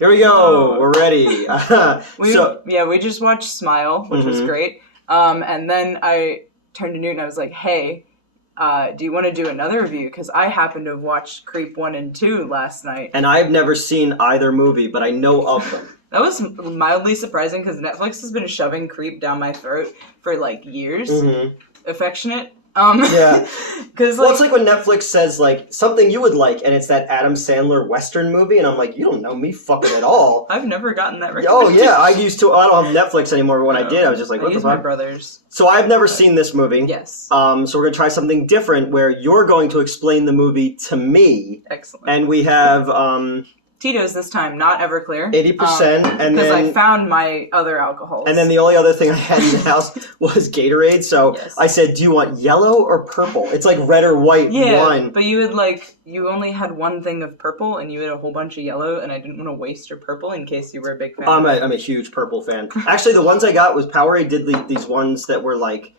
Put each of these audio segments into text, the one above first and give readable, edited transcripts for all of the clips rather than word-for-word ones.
Here we go. We're ready. We just watched Smile, which was great. And then I turned to Newton and I was like, hey, do you want to do another review? Because I happened to have watched Creep 1 and 2 last night. And I've never seen either movie, but I know of them. That was mildly surprising because Netflix has been shoving Creep down my throat for like years. Mm-hmm. Affectionate. Yeah. Because it's like when Netflix says like something you would like, and it's that Adam Sandler Western movie, and I'm like, you don't know me fucking at all. I've never gotten that. Oh yeah, I used to. I don't have Netflix anymore, but when I did, I was just like, what the fuck? My brothers. So I've never seen this movie. Yes. So we're gonna try something different, where you're going to explain the movie to me. Excellent. And we have Tito's this time, not Everclear. 80%, and then... Because I found my other alcohols. And then the only other thing I had in the house was Gatorade, so yes. I said, do you want yellow or purple? It's like red or white wine. But you only had one thing of purple, and you had a whole bunch of yellow, and I didn't want to waste your purple in case you were a big fan. I'm a huge purple fan. Actually, the ones I got was Powerade did these ones that were like,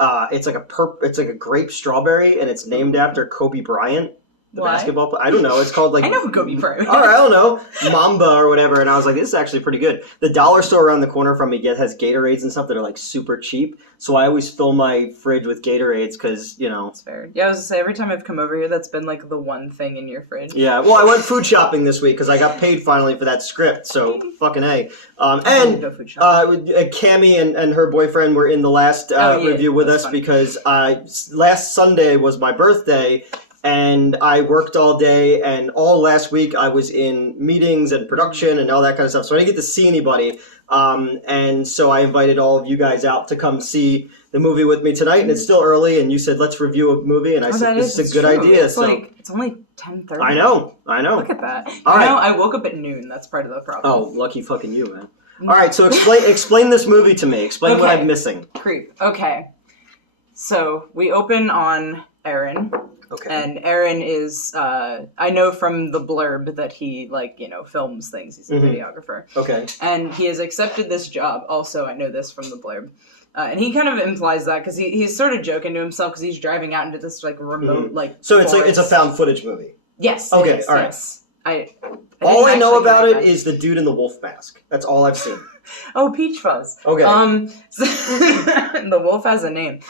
it's like a grape strawberry, and it's named after Kobe Bryant. The basketball player. I don't know. It's called like... I know who Kobe Bryant is. All right, I don't know. Mamba or whatever. And I was like, this is actually pretty good. The dollar store around the corner from me has Gatorades and stuff that are like super cheap. So I always fill my fridge with Gatorades because, you know... That's fair. Yeah, I was going to say, every time I've come over here, that's been like the one thing in your fridge. Yeah, well, I went food shopping this week because I got paid finally for that script. So, fucking A. And Cammie and her boyfriend were in the last review with us because last Sunday was my birthday. And I worked all day, and all last week I was in meetings and production and all that kind of stuff, so I didn't get to see anybody. And so I invited all of you guys out to come see the movie with me tonight, and it's still early, and you said, let's review a movie, and I said, this is a good idea. It's it's only 10:30. I know. Look at that. I woke up at noon. That's part of the problem. Oh, lucky fucking you, man. All right, so explain this movie to me. Explain what I'm missing. Creep. Okay. So we open on Aaron. Okay. And Aaron is, I know from the blurb that he, films things. He's a videographer. Okay. And he has accepted this job. Also, I know this from the blurb. And he kind of implies that because he's sort of joking to himself because he's driving out into this, remote, So it's a found footage movie? Yes. Okay, all right. Yes. All I know about it is the dude in the wolf mask. That's all I've seen. Oh, Peach Fuzz. Okay. The wolf has a name.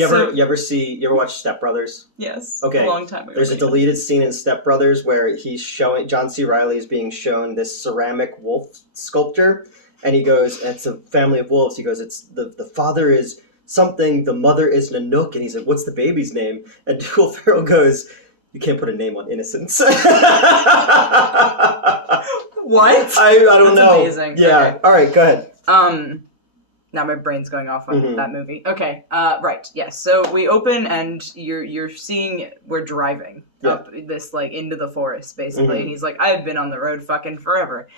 You ever watch Step Brothers? Yes. Okay. A long time ago. There's a deleted scene in Step Brothers where John C. Reilly is being shown this ceramic wolf sculpture, and he goes, it's a family of wolves. He goes, it's the father is something, the mother is Nanook, and he's like, what's the baby's name? And Will Ferrell goes, you can't put a name on innocence. What? I don't know. Amazing. Yeah. Okay. All right, go ahead. Now my brain's going off on that movie. Okay, right, yes. So we open and you're seeing we're driving up this, into the forest, basically. And he's like, I've been on the road fucking forever.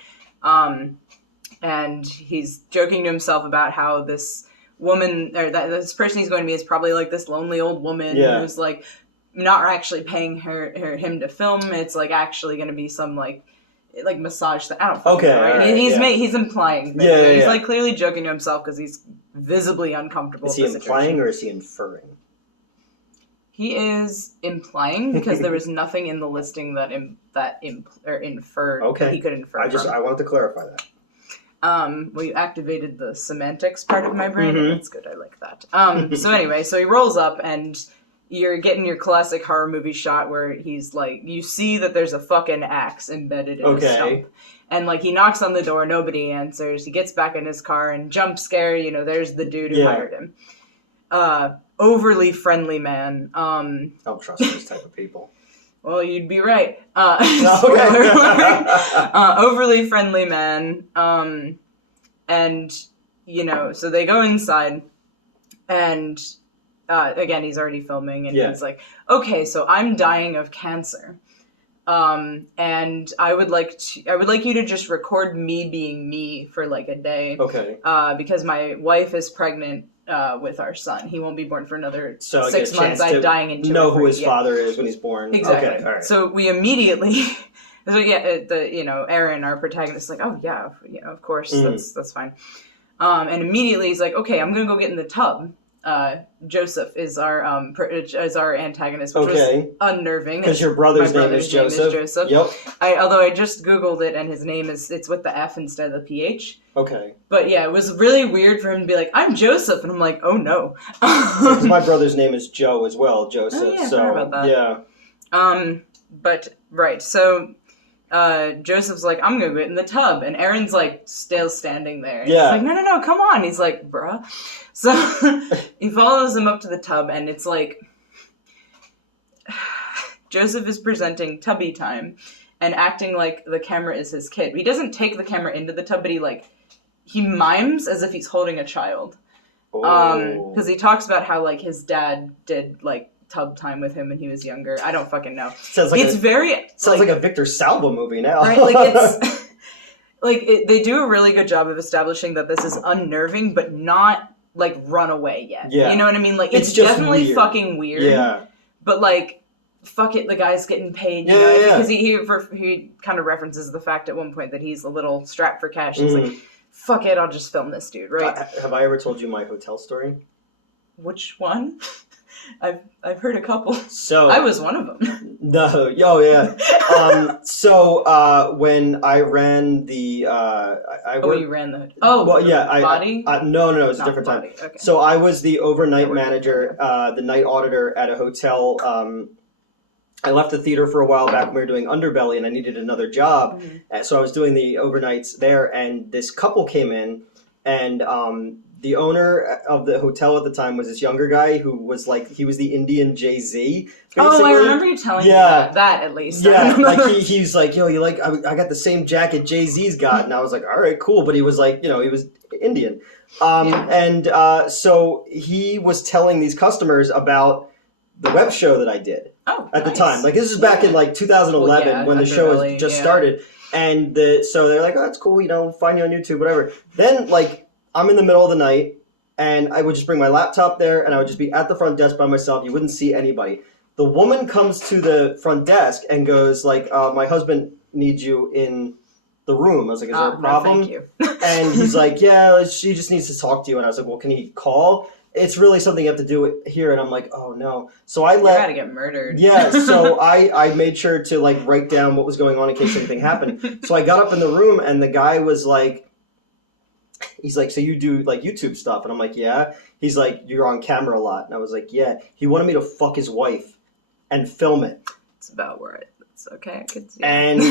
And he's joking to himself about how this woman, or this person he's going to meet is probably, this lonely old woman who's, not actually paying him to film. It's, actually going to be some, massage thing. I don't know. Okay. Right? He's implying. He's clearly joking to himself because he's visibly uncomfortable. Is he implying or is he inferring? He is implying because there was nothing in the listing that inferred. Okay. He could infer. I wanted to clarify that. Well, you activated the semantics part of my brain. That's good. I like that. So anyway, so he rolls up and you're getting your classic horror movie shot where he's you see that there's a fucking axe embedded in his stump. And he knocks on the door, nobody answers. He gets back in his car and jump scare, there's the dude who hired him. Overly friendly man. I don't trust those type of people. Well, you'd be right. Okay. Overly friendly man. And, so they go inside and... again, he's already filming, and he's like, okay, so I'm dying of cancer. And I would like you to just record me being me for a day. Okay. Because my wife is pregnant with our son. He won't be born for another 6 months. I'm dying in 2 know who his father is when he's born. Exactly. Okay, all right. So we immediately, Aaron, our protagonist, is like, oh yeah, of course, that's fine. And immediately he's like, okay, I'm gonna go get in the tub. Joseph is our antagonist, which was unnerving. Because your brother's name is Joseph. Yep. Although I just Googled it and his name it's with the F instead of the PH. Okay. But yeah, it was really weird for him to be like, I'm Joseph, and I'm like, oh no. Because my brother's name is Joe as well, Joseph. Oh, yeah, so sorry about that. Yeah. But right, so Joseph's like, I'm gonna get in the tub, and Aaron's like still standing there. And he's like, no, come on. He's like, bruh. So he follows him up to the tub, and it's like Joseph is presenting tubby time and acting like the camera is his kid. He doesn't take the camera into the tub, but he mimes as if he's holding a child. Because he talks about how like his dad did like tub time with him when he was younger. I don't fucking know. Sounds like a Victor Salva movie now. Right? Like it's they do a really good job of establishing that this is unnerving, but not like run away yet. Yeah. You know what I mean? Like it's definitely weird. Fucking weird. Yeah. But like, fuck it, the guy's getting paid. You know? Because he kind of references the fact at one point that he's a little strapped for cash. He's like, fuck it, I'll just film this dude. Right? Have I ever told you my hotel story? Which one? I've heard a couple. So I was one of them. No, yeah. When I ran the, you ran the. Oh, well, yeah. Body. No, it was a different time. Okay. So I was the overnight manager, the night auditor at a hotel. I left the theater for a while back when we were doing Underbelly, and I needed another job. Mm-hmm. So I was doing the overnights there, and this couple came in, and the owner of the hotel at the time was this younger guy who was like, he was the Indian Jay-Z. Basically. Oh, I remember you telling me that at least. Yeah, like he's like, yo, you like, I got the same jacket Jay-Z's got. And I was like, all right, cool. But he was like, he was Indian. So he was telling these customers about the web show that I did at the time. Like, this is back in like 2011 when the show had just started. And so they're like, oh, that's cool, find you on YouTube, whatever. Then, like, I'm in the middle of the night, and I would just bring my laptop there, and I would just be at the front desk by myself. You wouldn't see anybody. The woman comes to the front desk and goes, like, my husband needs you in the room. I was like, is there a problem? No, thank you. And he's like, yeah, she just needs to talk to you. And I was like, well, can he call? It's really something you have to do here. And I'm like, oh, no. So I You gotta get murdered. Yeah, so I made sure to, like, write down what was going on in case anything happened. So I got up in the room, and the guy was like, he's like, so you do, like, YouTube stuff? And I'm like, yeah. He's like, you're on camera a lot. And I was like, yeah. He wanted me to fuck his wife and film it. It's about where it's okay. I could see and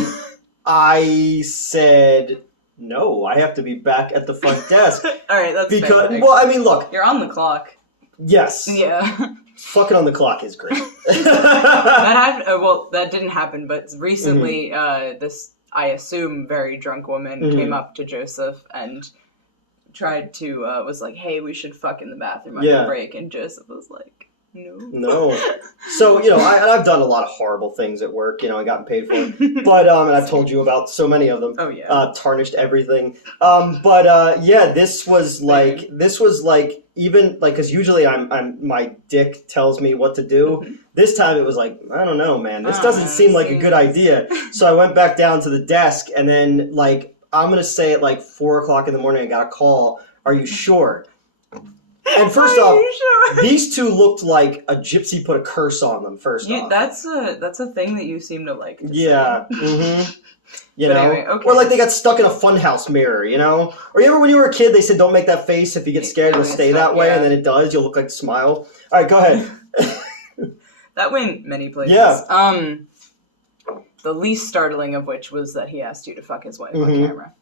I said, no, I have to be back at the front desk. All right, that's because, fair. Well, I mean, look. You're on the clock. Yes. Yeah. Fucking on the clock is great. That didn't happen, but recently this, I assume, very drunk woman came up to Joseph and tried to, was like, hey, we should fuck in the bathroom on your break. And Joseph was like, no. So, I've done a lot of horrible things at work, I gotten paid for it. But, and I've told you about so many of them. Oh, yeah. Tarnished everything. This was like, even, like, because usually my dick tells me what to do. This time it was like, I don't know, man. This doesn't seem like a good idea. So I went back down to the desk, and then, like, I'm going to say at like 4 o'clock in the morning, I got a call. Are you sure? And first off, these two looked like a gypsy put a curse on them, first off. That's a thing that you seem to like. Yeah. Mm-hmm. Anyway, okay. Or like they got stuck in a funhouse mirror, Or you ever when you were a kid, they said don't make that face. If you get scared, it'll stay that way. And then it does. You'll look like a smile. All right, go ahead. That went many places. Yeah. The least startling of which was that he asked you to fuck his wife on camera.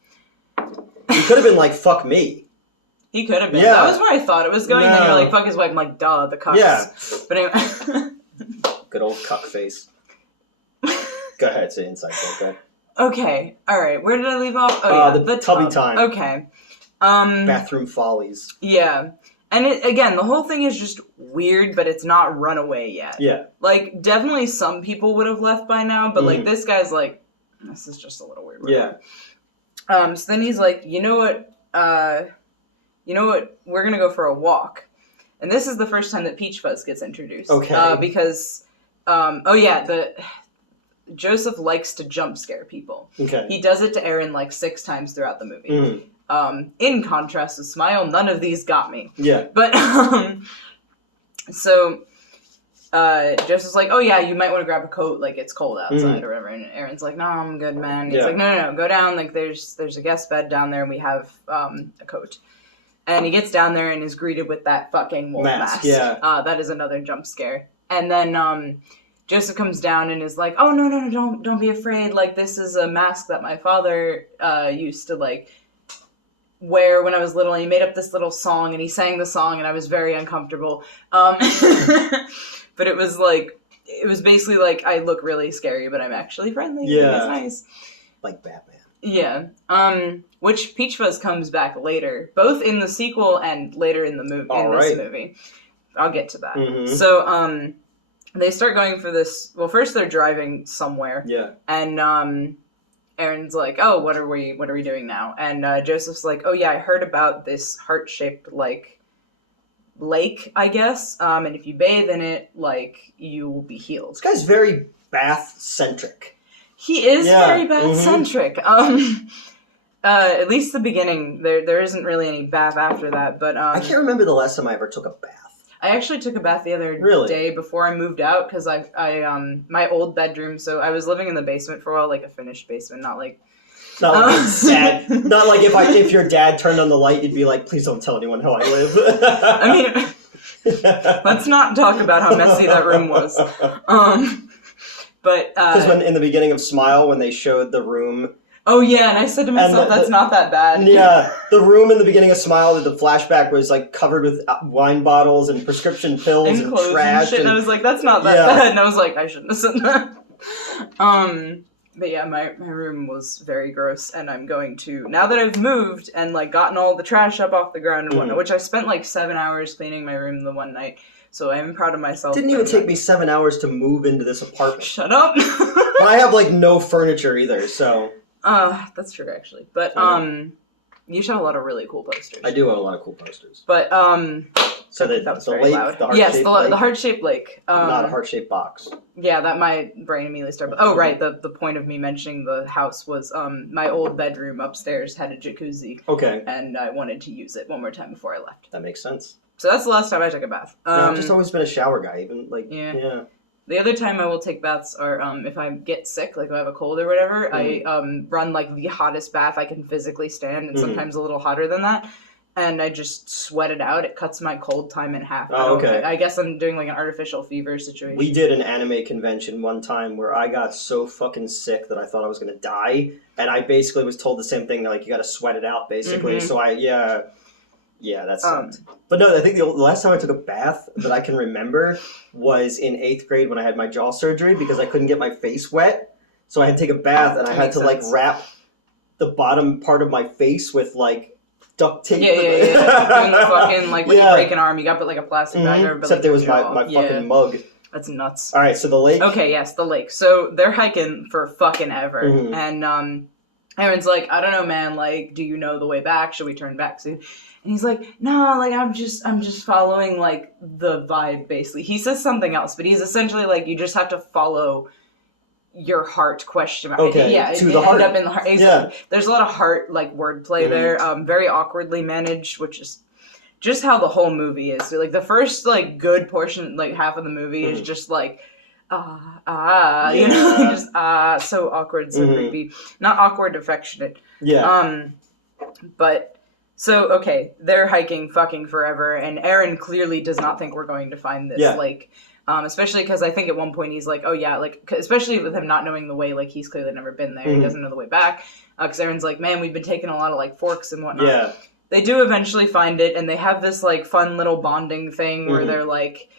He could have been like, fuck me. He could have been. Yeah. That was where I thought it was going. No. Then you're like, fuck his wife. I'm like, duh, the cucks. Yeah. But anyway. Good old cuck face. Go ahead, say inside joke. Okay. Okay. All right. Where did I leave off? Oh, the tubby time. Okay. Bathroom follies. Yeah. And again, the whole thing is just weird, but it's not runaway yet. Yeah. Like, definitely some people would have left by now, but like this guy's like, this is just a little weird. Yeah. So then he's like, you know what, we're gonna go for a walk. And this is the first time that Peach Fuzz gets introduced. Okay. Because, Joseph likes to jump scare people. Okay. He does it to Aaron like 6 times throughout the movie. In contrast to Smile, none of these got me. Yeah. But, so, Joseph's like, oh yeah, you might want to grab a coat, like, it's cold outside, or whatever, and Aaron's like, no, I'm good, man. He's like, no, go down, like, there's a guest bed down there, and we have, a coat. And he gets down there and is greeted with that fucking wolf mask. Yeah. That is another jump scare. And then, Joseph comes down and is like, oh, no, don't be afraid, like, this is a mask that my father, used to, like, wear when I was little, and he made up this little song, and he sang the song, and I was very uncomfortable. But it was basically like, I look really scary, but I'm actually friendly. Yeah. It's nice. Like Batman. Yeah. Which Peach Fuzz comes back later, both in the sequel and later in the movie. This movie. I'll get to that. Mm-hmm. So, they start going for this, well, first they're driving somewhere. Yeah. And, Aaron's like, oh, what are we doing now? And Joseph's like, oh yeah, I heard about this heart-shaped, like, lake, I guess. And if you bathe in it, like, you will be healed. This guy's very bath-centric. He is very bath-centric. Mm-hmm. At least the beginning, there isn't really any bath after that, but... I can't remember the last time I ever took a bath. I actually took a bath the other day before I moved out, because I my old bedroom, so I was living in the basement for a while, like a finished basement, not like sad. Not like if your dad turned on the light, you'd be like, please don't tell anyone how I live. I mean, let's not talk about how messy that room was. But because when in the beginning of Smile, when they showed the room. Oh yeah, and I said to myself, that's not that bad. Yeah, the room in the beginning of Smile, the flashback was like covered with wine bottles and prescription pills and trash. And shit, and I was like, that's not that bad. And I was like, I shouldn't have said that. But yeah, my room was very gross, and I'm going to, now that I've moved and like gotten all the trash up off the ground and whatnot, which I spent like 7 hours cleaning my room the one night, so I'm proud of myself. It didn't even take me 7 hours to move into this apartment. Shut up! I have like no furniture either, so... that's true actually. But, you should have a lot of really cool posters. I do have a lot of cool posters. But, so that was the lake, loud. the heart-shaped lake? The heart-shaped lake. Not a heart-shaped box. Yeah, that my brain immediately started. Oh, right, the point of me mentioning the house was, my old bedroom upstairs had a jacuzzi. Okay. And I wanted to use it one more time before I left. That makes sense. So that's the last time I took a bath. I've just always been a shower guy, even, like, yeah. The other time I will take baths are if I get sick, like if I have a cold or whatever, I run like the hottest bath I can physically stand, and sometimes a little hotter than that, and I just sweat it out. It cuts my cold time in half. Oh, okay. I guess I'm doing like an artificial fever situation. We did an anime convention one time where I got so fucking sick that I thought I was going to die, and I basically was told the same thing, like you got to sweat it out, basically. Mm-hmm. So yeah, that sucked. But no, I think the last time I took a bath that I can remember was in 8th grade when I had my jaw surgery because I couldn't get my face wet. So I had to take a bath and I had to like wrap the bottom part of my face with like duct tape. Yeah. Doing the fucking, like when you break an arm, you got to put like a plastic bag over. Except it was my fucking mug. That's nuts. All right, so the lake. Okay, yes, the lake. So they're hiking for fucking ever. Mm-hmm. And Aaron's like, I don't know, man, like, do you know the way back? Should we turn back soon? And he's like, no, like, I'm just following, like, the vibe, basically. He says something else, but he's essentially like, you just have to follow your heart, question mark. Okay, yeah, to the heart. End up in the heart. Exactly. Yeah. There's a lot of heart, like, wordplay there, very awkwardly managed, which is just how the whole movie is. So, like, the first, like, good portion, like, half of the movie is just, like, you know, just, so awkward, so creepy. Not awkward, affectionate. Yeah. But... So, okay, they're hiking fucking forever, and Aaron clearly does not think we're going to find this lake. Especially because I think at one point he's like, oh yeah, like, especially with him not knowing the way, like, he's clearly never been there, he doesn't know the way back. Because Aaron's like, man, we've been taking a lot of, like, forks and whatnot. Yeah. They do eventually find it, and they have this, like, fun little bonding thing where they're, like,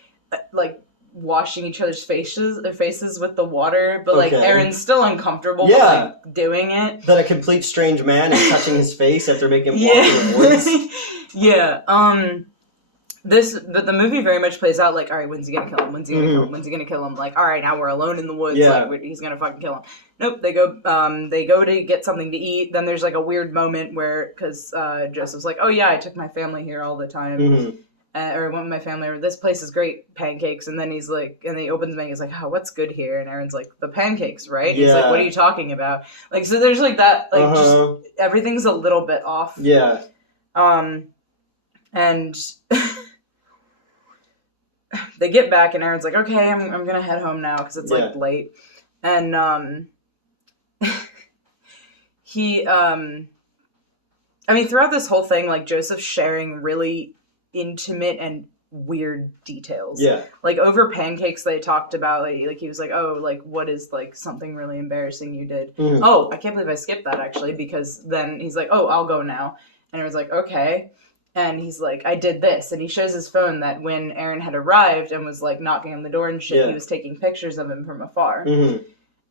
washing each other's faces with the water, but like Aaron's still uncomfortable with, like, doing it. That a complete strange man is touching his face after making him walk in the woods. Yeah. But the movie very much plays out like, all right, when's he gonna kill him? When's he gonna kill him? When's he gonna kill him? Like, all right, now we're alone in the woods. Yeah. Like, he's gonna fucking kill him. Nope. They go to get something to eat. Then there's like a weird moment where, because Joseph's like, oh yeah, I took my family here all the time. or I went with my family, or this place is great, pancakes. And then he's like, and then he opens the menu, he's like, oh, what's good here? And Aaron's like, the pancakes, right? Yeah. He's like, what are you talking about? Like, so there's like that, like, just everything's a little bit off. Yeah. And they get back, and Aaron's like, okay, I'm gonna head home now, because it's, like, late. And, he, I mean, throughout this whole thing, like, Joseph's sharing really intimate and weird details. Yeah. Like, over pancakes, they talked about, like he was like, oh, like, what is, like, something really embarrassing you did? Mm. Oh, I can't believe I skipped that, actually, because then he's like, oh, I'll go now. And I was like, okay. And he's like, I did this. And he shows his phone that when Aaron had arrived and was, like, knocking on the door and shit, he was taking pictures of him from afar. Mm-hmm.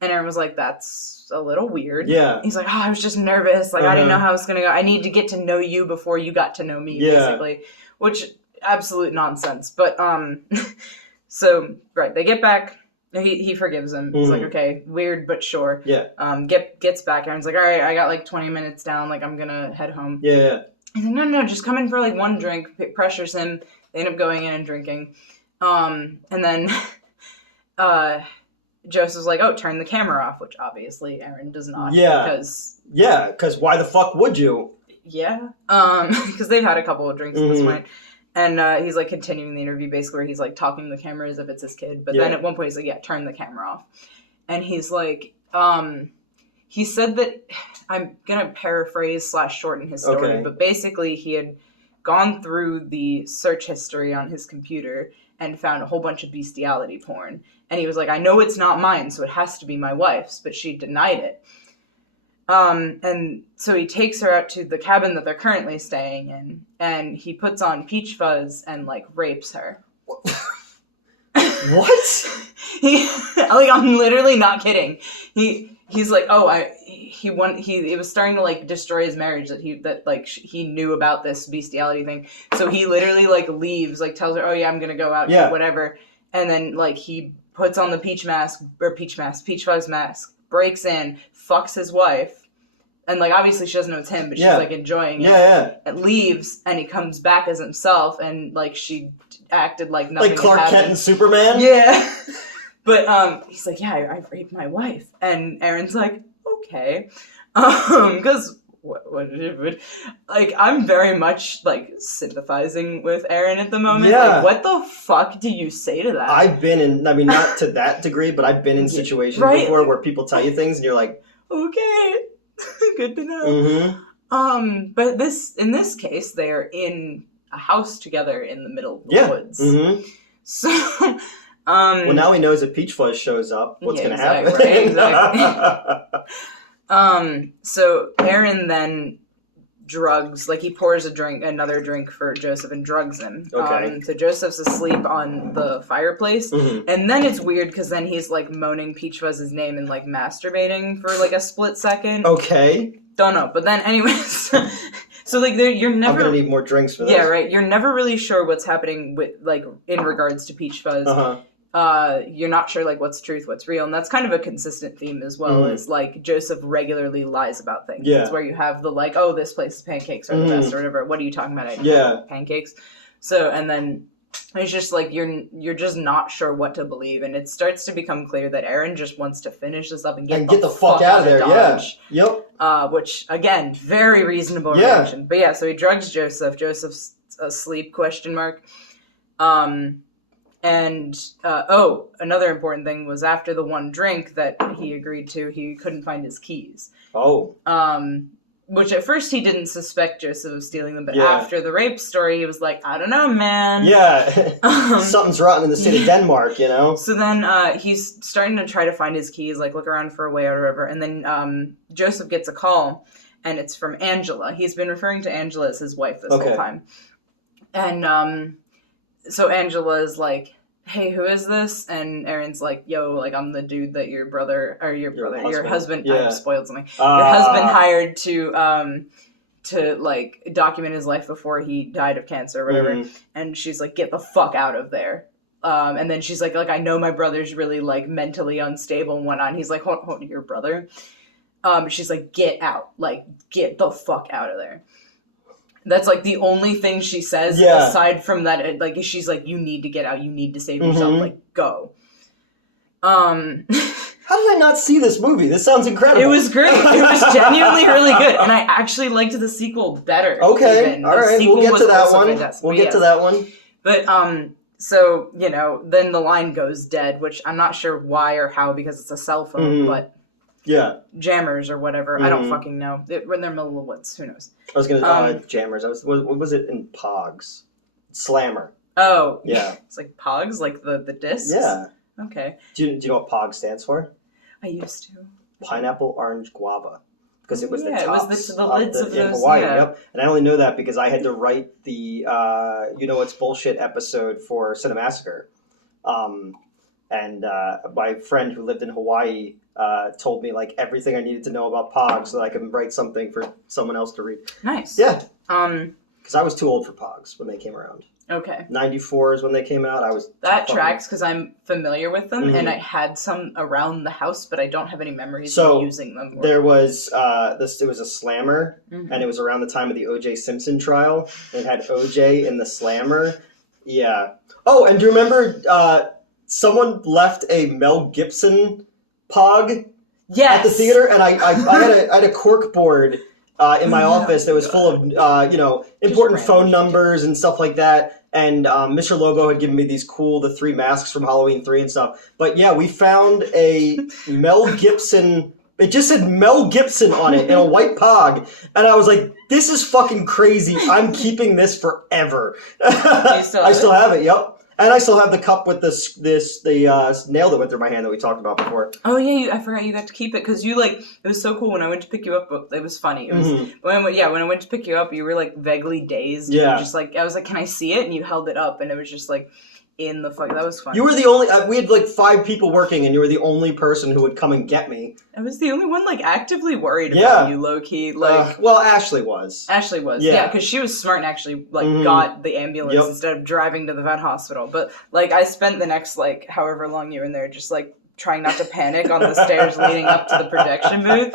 And Aaron was like, that's a little weird. Yeah. He's like, oh, I was just nervous. Like, I didn't know how it was going to go. I need to get to know you before you got to know me, basically. Which, absolute nonsense. But, so, right, they get back. He forgives him. He's like, okay, weird, but sure. Yeah. Gets back. Aaron's like, all right, I got, like, 20 minutes down. Like, I'm going to head home. Yeah. He's like, no, just come in for, like, one drink. Pressures him. They end up going in and drinking. And then, Joseph's like, oh, turn the camera off, which obviously Aaron does not. Yeah. Because why the fuck would you? Yeah. Because they've had a couple of drinks at this point. And he's, like, continuing the interview, basically, where he's, like, talking to the camera as if it's his kid. But then at one point he's like, yeah, turn the camera off. And he's like, he said that, I'm going to paraphrase / shorten his story, but basically he had gone through the search history on his computer and found a whole bunch of bestiality porn. And he was like, I know it's not mine, so it has to be my wife's, but she denied it. And so he takes her out to the cabin that they're currently staying in, and he puts on Peach Fuzz and, like, rapes her. What? Like, I'm literally not kidding. He's like, oh, it was starting to, like, destroy his marriage that he knew about this bestiality thing. So he literally, like, leaves, like, tells her, oh yeah, I'm gonna go out, whatever. And then, like, he puts on the Peach Fuzz mask, breaks in, fucks his wife. And, like, obviously she doesn't know it's him, but she's, like, enjoying it. Yeah. And leaves, and he comes back as himself, and, like, she acted like nothing had happened. Like Clark Kent and Superman? Yeah. But, he's like, yeah, I raped my wife. And Aaron's like, okay. Because, like, I'm very much, like, sympathizing with Aaron at the moment. Yeah. Like, what the fuck do you say to that? I've been in, I mean, not to that degree, but I've been in situations before where people tell you things, and you're like, okay. Good to know. Mm-hmm. But in this case, they're in a house together in the middle of the woods. Mm-hmm. So, well, now he knows if Peach Fuzz shows up, what's going to happen? Right, exactly. So Aaron then drugs, like, he pours another drink for Joseph and drugs him. Okay. So Joseph's asleep on the fireplace, and then it's weird because then he's, like, moaning Peach Fuzz's name and, like, masturbating for, like, a split second. Okay. Don't know, but then anyways, so, like, you're never. I'm gonna need more drinks for this. Yeah, right. You're never really sure what's happening with, like, in regards to Peach Fuzz. You're not sure, like, what's truth, what's real, and that's kind of a consistent theme as well, is, like, Joseph regularly lies about things. Yeah. It's where you have the, like, oh, this place's pancakes are the best, or whatever. What are you talking about? I don't pancakes. So, and then it's just, like, you're just not sure what to believe, and it starts to become clear that Aaron just wants to finish this up and get the fuck out of there. Dodge. Yeah. Yep. Which, again, very reasonable reaction. But yeah, so he drugs Joseph. Joseph's asleep, ? And, another important thing was after the one drink that he agreed to, he couldn't find his keys. Oh. Which at first he didn't suspect Joseph of stealing them, but after the rape story, he was like, I don't know, man. Yeah. Something's rotten in the state of Denmark, you know? So then he's starting to try to find his keys, like, look around for a way out or whatever, and then Joseph gets a call, and it's from Angela. He's been referring to Angela as his wife this whole time. And, so Angela is like, hey, who is this? And Aaron's like, yo, like, I'm the dude that your husband, I've spoiled something. Your husband hired to, like, document his life before he died of cancer or whatever. Mm-hmm. And she's like, get the fuck out of there. And then she's like, I know my brother's really, like, mentally unstable and whatnot. And he's like, hold your brother. She's like, get out. Like, get the fuck out of there. That's, like, the only thing she says, aside from that, like, she's like, you need to get out, you need to save yourself, like, go. How did I not see this movie? This sounds incredible. It was great. It was genuinely really good, and I actually liked the sequel better. Okay, even. Alright, we'll get to that one. We'll get to that one. But, so, you know, then the line goes dead, which I'm not sure why or how, because it's a cell phone, but... Yeah. Jammers or whatever. I don't fucking know. We're in their middle of woods. Who knows? I was gonna jammers. What was it in Pogs? Slammer. Oh. Yeah. It's like Pogs, like the discs? Yeah. Okay. Do you know what Pog stands for? I used to. Pineapple, orange, guava. Because it was the tops. It was the lids of those. Hawaii, yep. And I only know that because I had to write the You Know It's Bullshit episode for Cinemassacre. And my friend who lived in Hawaii told me like everything I needed to know about Pogs so that I could write something for someone else to read. Nice. Yeah. Because I was too old for Pogs when they came around. Okay. 94 is when they came out. That tracks because I'm familiar with them and I had some around the house, but I don't have any memories of using them. There was it was a slammer, and it was around the time of the O.J. Simpson trial. It had O.J. in the slammer. Yeah. Oh, and do you remember someone left a Mel Gibson Pog at the theater, and I had a cork board in my office that was full of important phone numbers and stuff like that. And Mr. Logo had given me these the 3 masks from Halloween 3 and stuff. But yeah, we found a Mel Gibson. It just said Mel Gibson on it in a white Pog, and I was like, "This is fucking crazy. I'm keeping this forever." I still have it. Yep. And I still have the cup with the nail that went through my hand that we talked about before. Oh yeah, I forgot you got to keep it because it was so cool when I went to pick you up. It was funny. It was when I went to pick you up, you were like vaguely dazed. Yeah. You were just like I was like, "Can I see it?" And you held it up, and it was just like in the fuck. That was fun. You were the only. We had like 5 people working, and you were the only person who would come and get me. I was the only one like actively worried about you, low key. Like, well, Ashley was. Yeah, because she was smart and actually like got the ambulance instead of driving to the vet hospital. But like, I spent the next like however long you were in there, just like trying not to panic on the stairs leading up to the projection booth.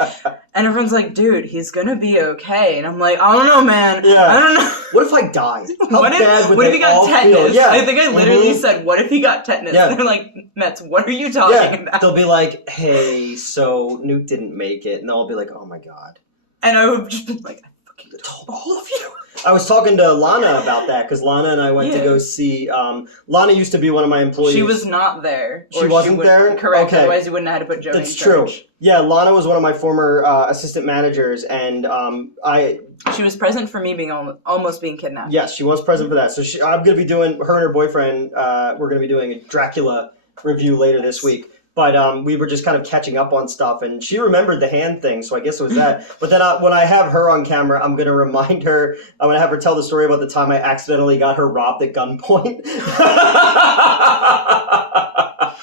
And everyone's like, dude, he's gonna be okay. And I'm like, I don't know, man. Yeah. I don't know. What if I die? What if he got tetanus? Yeah. I think I literally said, what if he got tetanus? Yeah. And they're like, Metz, what are you talking about? They'll be like, hey, so Newt didn't make it. And they'll be like, oh my God. And I would just be like, I fucking told all of you. I was talking to Lana about that because Lana and I went to go see. Lana used to be one of my employees. She was not there. She wasn't there? Correct. Okay. Otherwise, you wouldn't have had to put Jody in charge. That's true. Yeah, Lana was one of my former assistant managers, and she was present for me being almost being kidnapped. Yes, she was present for that. So I'm going to be doing her and her boyfriend. We're going to be doing a Dracula review later this week. But we were just kind of catching up on stuff, and she remembered the hand thing, so I guess it was that. But then when I have her on camera, I'm going to remind her, I'm going to have her tell the story about the time I accidentally got her robbed at gunpoint.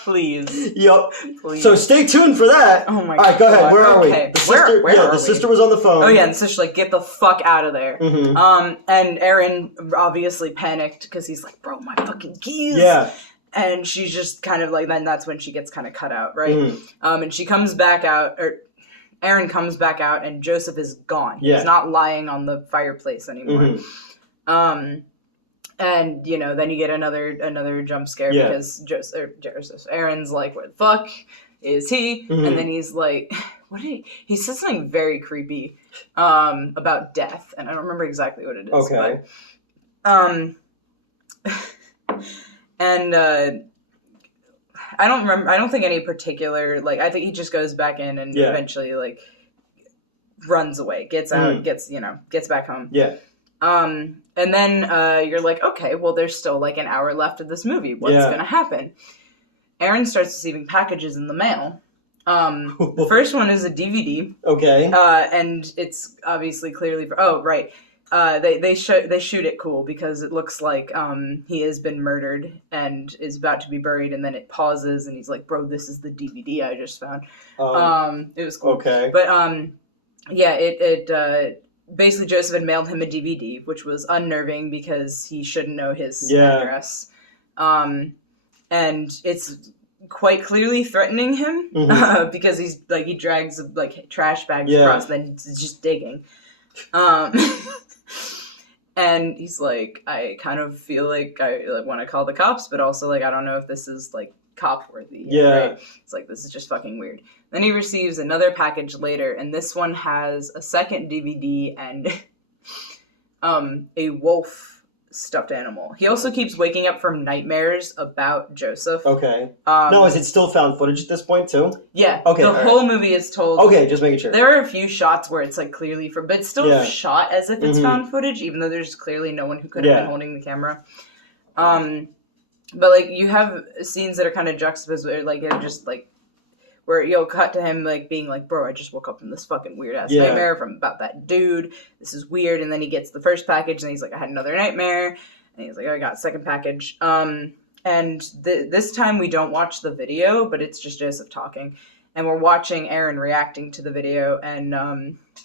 Please. Yep. Please. So stay tuned for that. Oh my God. All right, go ahead. Where are we? The sister, where are the sister was on the phone. Oh yeah, and the sister's like, get the fuck out of there. And Aaron obviously panicked because he's like, bro, my fucking keys. Yeah. And she's just kind of like, then that's when she gets kind of cut out, right? And she comes back out, or Aaron comes back out, and Joseph is gone. Yeah. He's not lying on the fireplace anymore. And then you get another jump scare because Aaron's like, where the fuck is he? And then he's like, he says something very creepy about death, and I don't remember exactly what it is. Okay. But, and I don't think any particular, like, I think he just goes back in and eventually, like, runs away, gets out, gets back home. Yeah. And then you're like, okay, well, there's still, like, an hour left of this movie. What's going to happen? Aaron starts receiving packages in the mail. The first one is a DVD. Okay. And it's obviously clearly... They shoot it cool because it looks like he has been murdered and is about to be buried, and then it pauses and he's like, bro, this is the DVD I just found. It was cool. Okay. But it basically Joseph had mailed him a DVD, which was unnerving because he shouldn't know his address. And it's quite clearly threatening him because he's like, he drags like trash bags across, then he's just digging. And he's like, I kind of feel like I want to call the cops, but also, like, I don't know if this is, like, cop-worthy. Yeah. Right? It's like, this is just fucking weird. Then he receives another package later, and this one has a second DVD and a wolf stuffed animal. He also keeps waking up from nightmares about Joseph. Okay. No, is it still found footage at this point, too? Yeah. Okay. The whole movie is told. Okay, just making sure. There are a few shots where it's, like, clearly but it's still shot as if it's found footage, even though there's clearly no one who could have been holding the camera. But, like, you have scenes that are kind of juxtaposed, where, like, they're just, like, where you'll cut to him, like, being like, bro, I just woke up from this fucking weird-ass nightmare about that dude. This is weird. And then he gets the first package, and he's like, I had another nightmare. And he's like, oh, I got a second package. And this time we don't watch the video, but it's just Joseph talking. And we're watching Aaron reacting to the video. And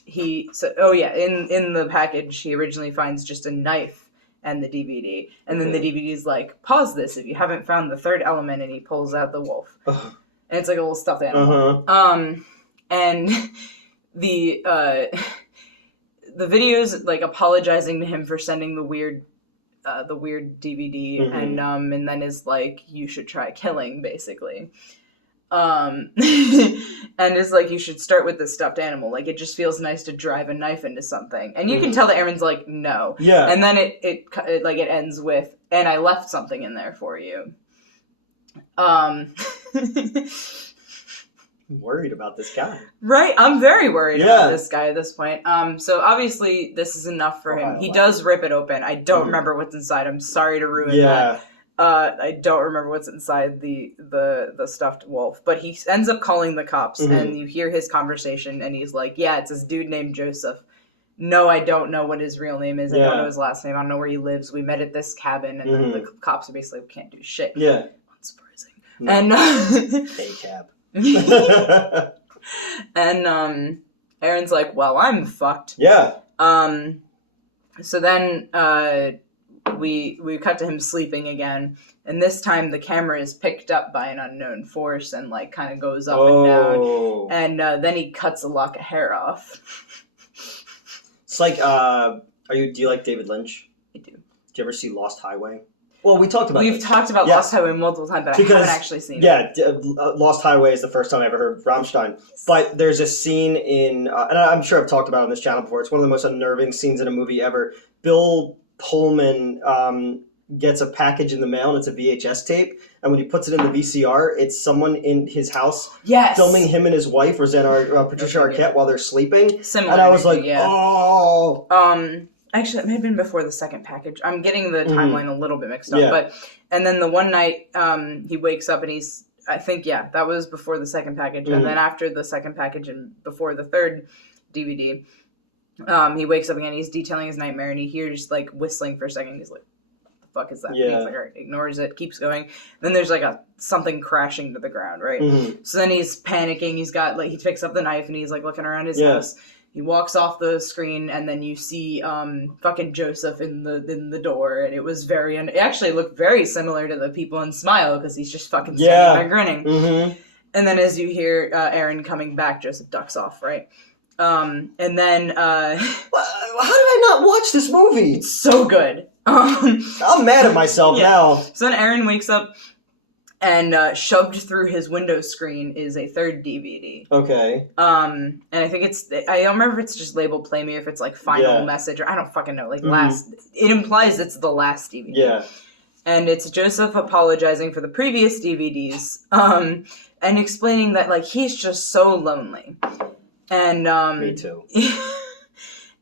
in the package, he originally finds just a knife and the DVD. And then the DVD's like, pause this if you haven't found the third element. And he pulls out the wolf. And it's like a little stuffed animal. And the video's like apologizing to him for sending the weird DVD, and then is like, you should try killing, basically. And is like, you should start with the stuffed animal. Like, it just feels nice to drive a knife into something. And you can tell that Aaron's like, no. Yeah. And then it ends with, and I left something in there for you. I'm worried about this guy. Right? I'm very worried about this guy at this point. So obviously this is enough for him. He does rip it open. I don't remember what's inside. I'm sorry to ruin that. I don't remember what's inside the stuffed wolf. But he ends up calling the cops, and you hear his conversation, and he's like, yeah, it's this dude named Joseph. No, I don't know what his real name is. I don't know his last name. I don't know where he lives. We met at this cabin, and then the cops are basically, we can't do shit. Yeah. Unsurprising. No. And A-cab. And Aaron's like, well, I'm fucked. Yeah. So then we cut to him sleeping again, and this time the camera is picked up by an unknown force and like kind of goes up and down, and then he cuts a lock of hair off. It's like, do you like David Lynch? I do. Did you ever see Lost Highway? Well, we've talked about Lost Highway multiple times, but I haven't actually seen it. Yeah, Lost Highway is the first time I ever heard Rammstein. But there's a scene in, and I'm sure I've talked about it on this channel before, it's one of the most unnerving scenes in a movie ever. Bill Pullman gets a package in the mail, and it's a VHS tape, and when he puts it in the VCR, it's someone in his house filming him and his wife, Rosanna Patricia Arquette, while they're sleeping. Similar. And I was like, oh! Actually, it may have been before the second package. I'm getting the timeline a little bit mixed up. And then the one night he wakes up and I think that was before the second package. And then after the second package and before the third DVD, he wakes up again, he's detailing his nightmare, and he hears like whistling for a second. He's like, what the fuck is that? Yeah. He's like, all right, ignores it, keeps going. Then there's like something crashing to the ground, right? So then he's panicking. He's got he picks up the knife and he's like looking around his house. He walks off the screen, and then you see fucking Joseph in the door, and it was it actually looked very similar to the people in Smile, because he's just fucking standing there grinning. And then as you hear Aaron coming back, Joseph ducks off, right? And then how did I not watch this movie? It's so good. I'm mad at myself now. So then Aaron wakes up, and shoved through his window screen is a third DVD. Okay. And I think I don't remember if it's just labeled Play Me, if it's like final message, or I don't fucking know. Like last, it implies it's the last DVD. Yeah. And it's Joseph apologizing for the previous DVDs, and explaining that like he's just so lonely. And me too.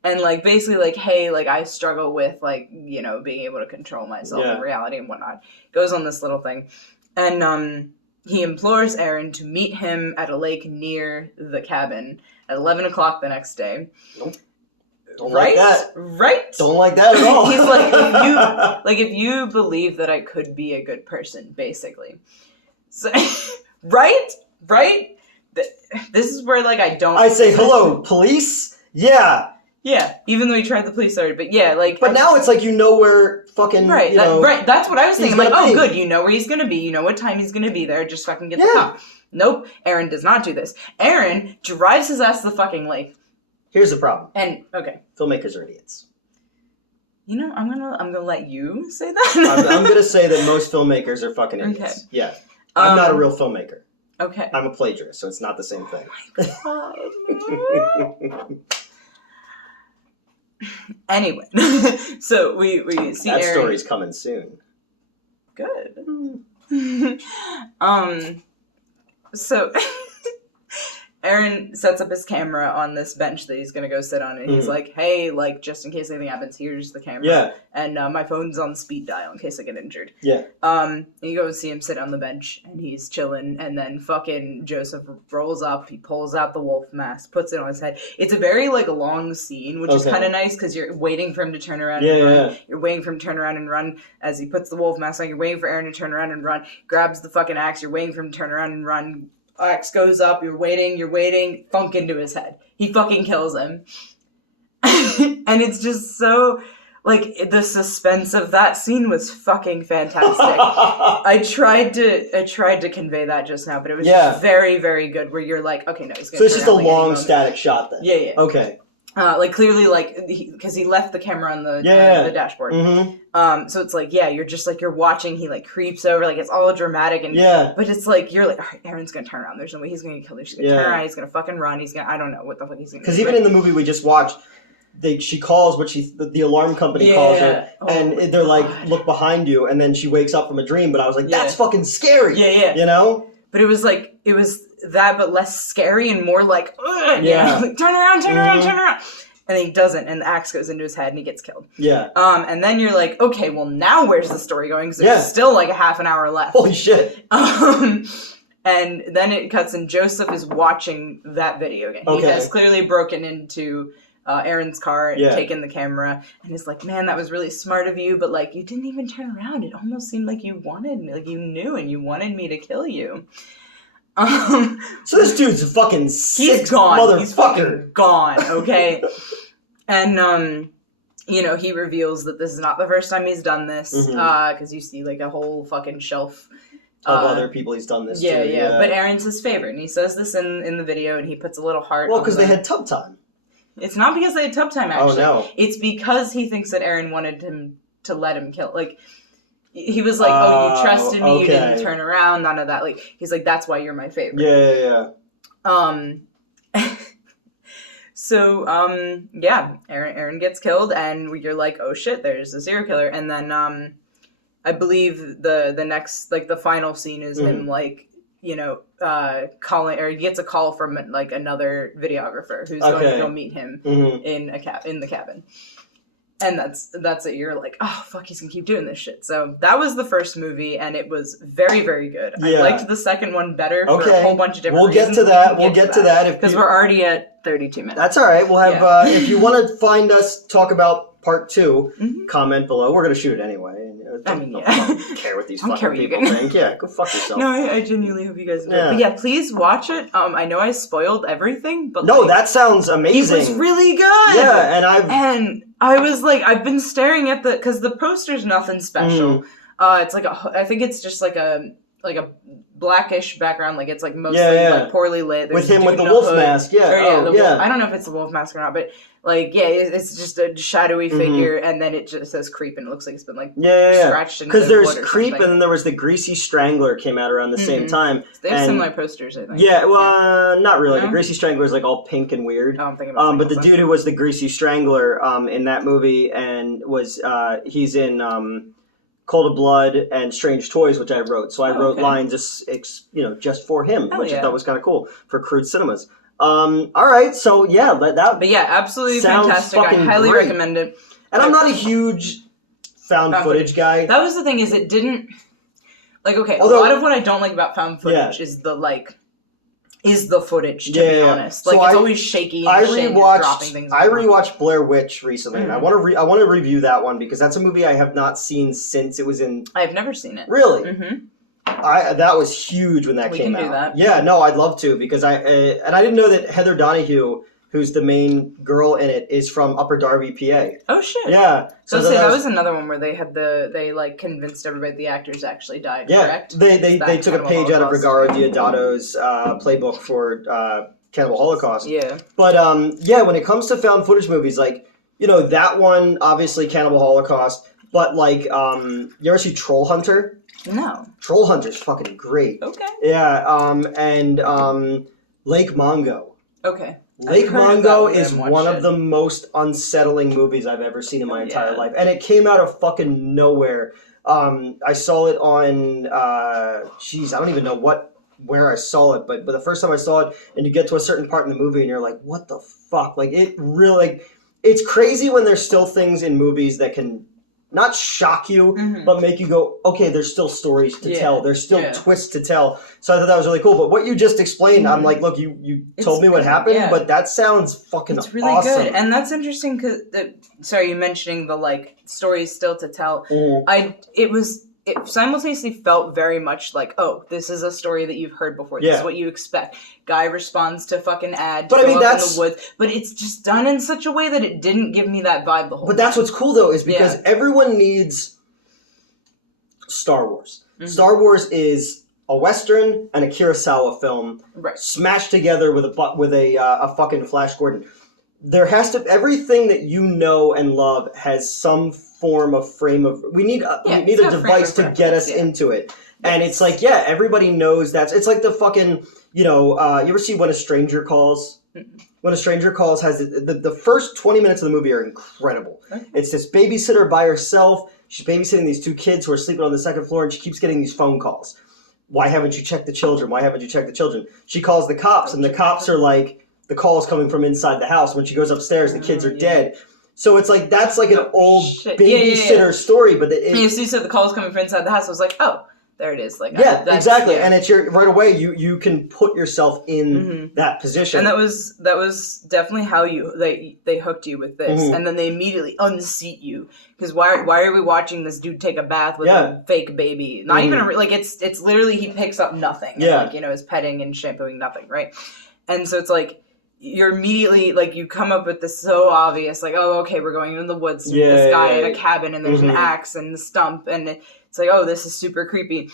And like basically like, hey, like I struggle with like, you know, being able to control myself in reality and whatnot. Goes on this little thing. And he implores Aaron to meet him at a lake near the cabin at 11 o'clock the next day. Nope. Don't like that. Right? Don't like that at all. He's like, if you believe that I could be a good person, basically. So, right? This is where like I say, hello, police? Yeah. Yeah, even though he tried the police already, but yeah, like... But now it's like you know where fucking, right, that's what I was thinking. I'm like, oh, good, you know where he's gonna be, you know what time he's gonna be there, just fucking get the cop. Nope, Aaron does not do this. Aaron drives his ass to the fucking lake. Here's the problem. And, okay. Filmmakers are idiots. You know, I'm gonna let you say that. I'm gonna say that most filmmakers are fucking idiots. Okay. Yeah. I'm not a real filmmaker. Okay. I'm a plagiarist, so it's not the same thing. Oh my God. Anyway, so we see that Aaron... story's coming soon. Good. So Aaron sets up his camera on this bench that he's gonna go sit on, and he's like, "Hey, like, just in case anything happens, here's the camera. Yeah. And my phone's on speed dial in case I get injured." Yeah. And you go and see him sit on the bench, and he's chilling, and then fucking Joseph rolls up, he pulls out the wolf mask, puts it on his head. It's a very, like, long scene, which is kind of nice, because you're waiting for him to turn around and run. Yeah. You're waiting for him to turn around and run as he puts the wolf mask on. You're waiting for Aaron to turn around and run, grabs the fucking axe, you're waiting for him to turn around and run. Axe goes up, you're waiting, thunk into his head. He fucking kills him. And it's just so, like, the suspense of that scene was fucking fantastic. I tried to convey that just now, but it was just very, very good, where you're like, okay, no, he's gonna... So it's just a long static shot then? Yeah. Okay. Like, clearly, like, because he left the camera on the dashboard. Mm-hmm. So it's like, you're just, like, you're watching, he, like, creeps over, like, it's all dramatic, and but it's like, you're like, all right, Aaron's gonna turn around, there's no way he's gonna get killed, he's gonna turn around, he's gonna fucking run, I don't know what the fuck he's gonna do. Because even in the movie we just watched, she calls, but the alarm company calls her, and they're like, look behind you, and then she wakes up from a dream, but I was like, that's fucking scary! Yeah. You know? But it was like, that, but less scary and more like, ugh! Yeah. Like, turn around! And he doesn't, and the axe goes into his head, and he gets killed. Yeah. And then you're like, okay, well, now where's the story going? Because there's still, like, a half an hour left. Holy shit. And then it cuts, and Joseph is watching that video game. He has clearly broken into Aaron's car and taken the camera, and is like, man, that was really smart of you, but, like, you didn't even turn around. It almost seemed like you wanted me, like, you knew, and you wanted me to kill you. So this dude's a fucking sick he's gone. motherfucker. He's fucking gone, okay? And, you know, he reveals that this is not the first time he's done this, because you see, like, a whole fucking shelf of other people he's done this to. Yeah, but Aaron's his favorite, and he says this in the video, and he puts a little heart. Well, because they had tub time. It's not because they had tub time, actually. Oh, no. It's because he thinks that Aaron wanted him to let him kill, like... He was like, oh, you trusted me, you didn't turn around, none of that. Like, he's like, that's why you're my favorite. Yeah. So, Aaron gets killed, and you're like, oh shit, there's a serial killer. And then, I believe the next, like, the final scene is him, like, you know, calling, or he gets a call from, like, another videographer who's going to go meet him in the cabin. And that's it. You're like, oh, fuck, he's gonna keep doing this shit. So that was the first movie, and it was very, very good. I liked the second one better for a whole bunch of different reasons. We'll get to that. Because we're already at 32 minutes. That's all right. We'll have, if you want to find us talk about part 2, comment below. We're going to shoot it anyway. I don't care what these fucking people think. Yeah, go fuck yourself. No, I genuinely hope you guys enjoy it. But yeah, please watch it. I know I spoiled everything, but no, that sounds amazing. It was really good. Yeah, and I was like, I've been staring at because the poster's nothing special. It's like I think it's just like a blackish background, like it's like mostly like poorly lit. There's with him with the wolf mask, wolf. I don't know if it's the wolf mask or not, but like it's just a shadowy figure, and then it just says creep, and it looks like it's been like scratched into because there's creep, and then there was the greasy strangler came out around the same time. They have similar posters, I think. Yeah, well, not really. No? The greasy strangler is like all pink and weird. Oh, I'm thinking about but the dude who was the greasy strangler in that movie and was he's in Cold of Blood and Strange Toys, which I wrote. So I wrote lines just for him, which I thought was kind of cool for Crude Cinemas. All right, so absolutely fantastic. I highly recommend it. And I'm not a huge found footage guy. That was the thing, is it didn't a lot of what I don't like about found footage is the footage, to be honest. Like, so it's always shaky and dropping things. I rewatched Blair Witch recently, and I want to review that one because that's a movie I have not seen since it was in. I've never seen it. Really? That was huge when that came out. We can do that. Yeah, no, I'd love to because I didn't know that Heather Donahue, who's the main girl in it, is from Upper Darby, PA. Oh shit! Yeah. So that was another one where they had they convinced everybody the actors actually died. Yeah. Correct? They took a page out of Ruggiero Deodato's playbook for Cannibal Holocaust. Yeah. But when it comes to found footage movies, like that one, obviously Cannibal Holocaust, but like, you ever see Troll Hunter? No. Troll Hunter's fucking great. Okay. Yeah, and Lake Mongo. Okay. Lake Mongo is one of the most unsettling movies I've ever seen in my entire life. And it came out of fucking nowhere. I saw it on, I don't even know where I saw it, but the first time I saw it, and you get to a certain part in the movie and you're like, what the fuck? Like, it really, it's crazy when there's still things in movies that can not shock you, but make you go, okay, there's still stories to tell. There's still twists to tell. So I thought that was really cool. But what you just explained, I'm like, look, you told me what happened, but that sounds fucking awesome. It's really good. And that's interesting because, sorry, you mentioning the, like, stories still to tell. It simultaneously felt very much like, oh, this is a story that you've heard before. This is what you expect. Guy responds to fucking ad to go up in the woods. But it's just done in such a way that it didn't give me that vibe the whole time. But that's what's cool, though, is because everyone needs Star Wars. Star Wars is a Western and a Kurosawa film smashed together with a fucking Flash Gordon. There has to... Everything that you know and love has some form of frame of... We need a device to get us into it. And it's like, everybody knows that's... It's like the fucking... you ever see When a Stranger Calls? When a Stranger Calls has... The first 20 minutes of the movie are incredible. Okay. It's this babysitter by herself. She's babysitting these two kids who are sleeping on the second floor, and she keeps getting these phone calls. Why haven't you checked the children? Why haven't you checked the children? She calls the cops, and the cops are like... The call is coming from inside the house. When she goes upstairs, the kids are dead. So it's like, that's like an old babysitter story, but you said the call was coming from inside the house. I was like, oh, there it is. Like, exactly. And it's right away, you can put yourself in that position. And that was definitely how they hooked you with this. And then they immediately unseat you. Because why are we watching this dude take a bath with a fake baby? Not even, it's literally, he picks up nothing. And is petting and shampooing nothing, right? And so it's like, you're immediately, like, you come up with this so obvious, like, oh, okay, we're going into the woods with this guy in a cabin, and there's an axe and a stump, and it's like, oh, this is super creepy.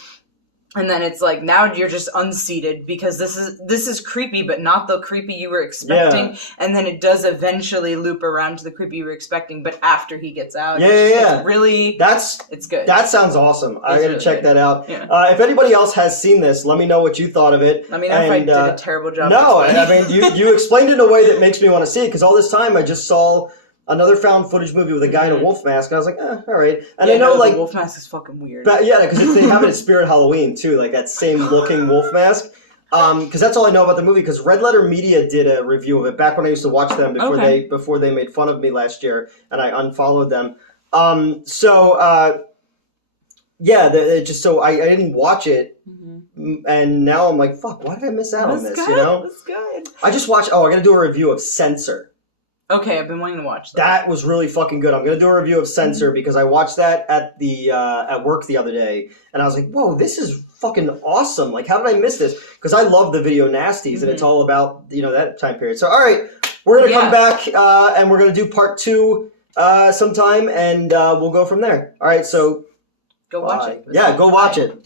And then it's like, now you're just unseated because this is creepy, but not the creepy you were expecting. Yeah. And then it does eventually loop around to the creepy you were expecting, but after he gets out. It's really... It's good. That sounds awesome. I gotta check that out. Yeah. If anybody else has seen this, let me know what you thought of it. Let me know if I did a terrible job. No, I mean, you explained it in a way that makes me want to see it, because all this time I just saw... another found footage movie with a guy in a wolf mask, and I was like, all right. And I know, like... the wolf mask is fucking weird. But, because they have it at Spirit Halloween, too, like that same looking wolf mask. Because that's all I know about the movie, because Red Letter Media did a review of it back when I used to watch them before they made fun of me last year, and I unfollowed them. It just so I didn't watch it, and now I'm like, fuck, why did I miss out on this, That's good. I just watched, I gotta do a review of Censor. Okay, I've been wanting to watch that. That was really fucking good. I'm going to do a review of Censor because I watched that at work the other day, and I was like, whoa, this is fucking awesome. Like, how did I miss this? Because I love the video nasties, and it's all about, that time period. So, all right, we're going to come back, and we're going to do part 2 sometime, and we'll go from there. All right, so... Go watch it. Yeah, go watch it.